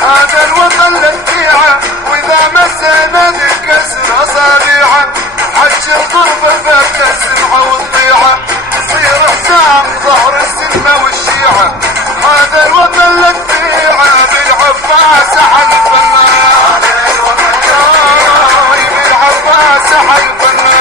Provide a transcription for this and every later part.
هذا الوطن للبيعة، واذا مسنا نكسر اصابيعه، حج الضربة فات السمعة والضيعة، يصير حسام ظهر السلمة والشيعة. هذا الوطن للبيعة بالعباس احد الفنان، بالعباس احد الفنان.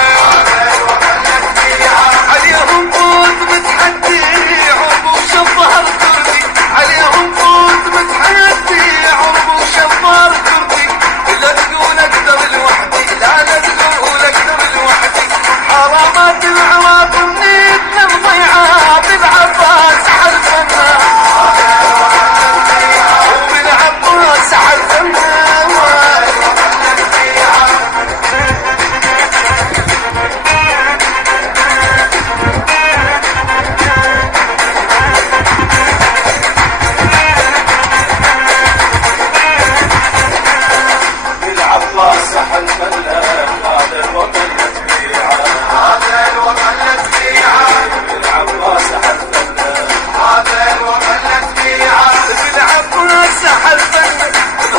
عليهم فوت متحدي عرب وشفار كردي، عليهم فوت متحدي عرب وشفار كردي. لا تقول اقدر لوحدي، لا تقول اقدر لوحدي. حرامات العراق منيتنا مضيعة بالعباس احد الفنان، وبالعباس احد الفنان.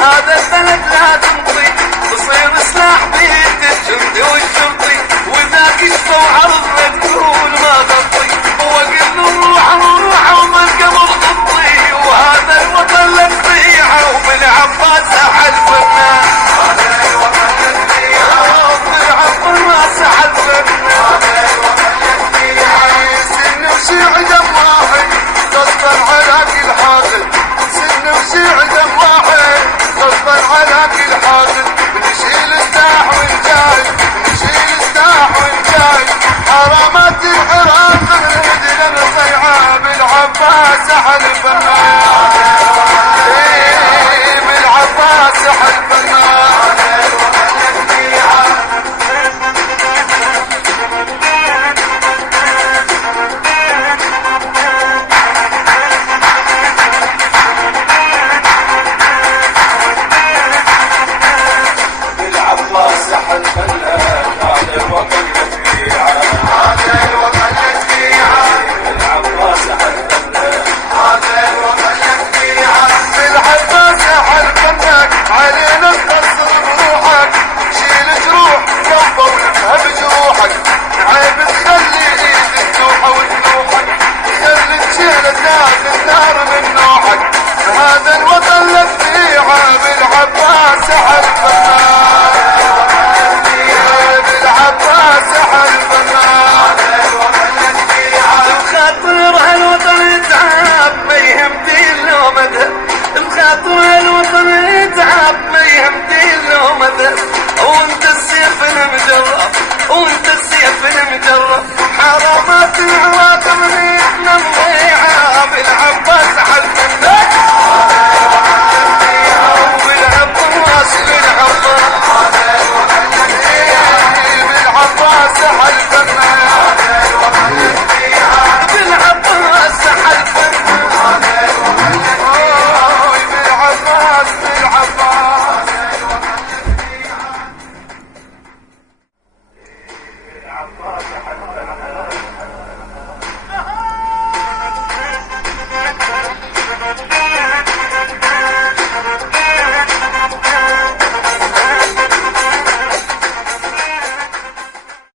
هذا البلد لا تمضي، تصير سلاح بيد الجندي والشرطي، واذا كشفوا عرضنا تقول ما غطي، وقل نروح نروح وما القمر غطي. وهذا الوطن للبيعة وبالعباس احد فنان، وبالعباس احد فنان. سن وشيع دم واحد غصبا على كل حاضر، سن وشيع دم واحد غصبا على كل حاضر. بنشيل السلاح ونجاي، بنشيل السلاح ونجاي. حرامات العراق بنهدنا نصيعة بالعباس احد الفنان، بالعباس احد الفنان. علينا نقصر بروحك، شيل جروح جنبه ولفها بجروحك. عيب تخلي ايدك تروحه وتروحك، خلي تشيل النار من نوحك. هذا الوطن للبيعة بالعباس احد